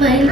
没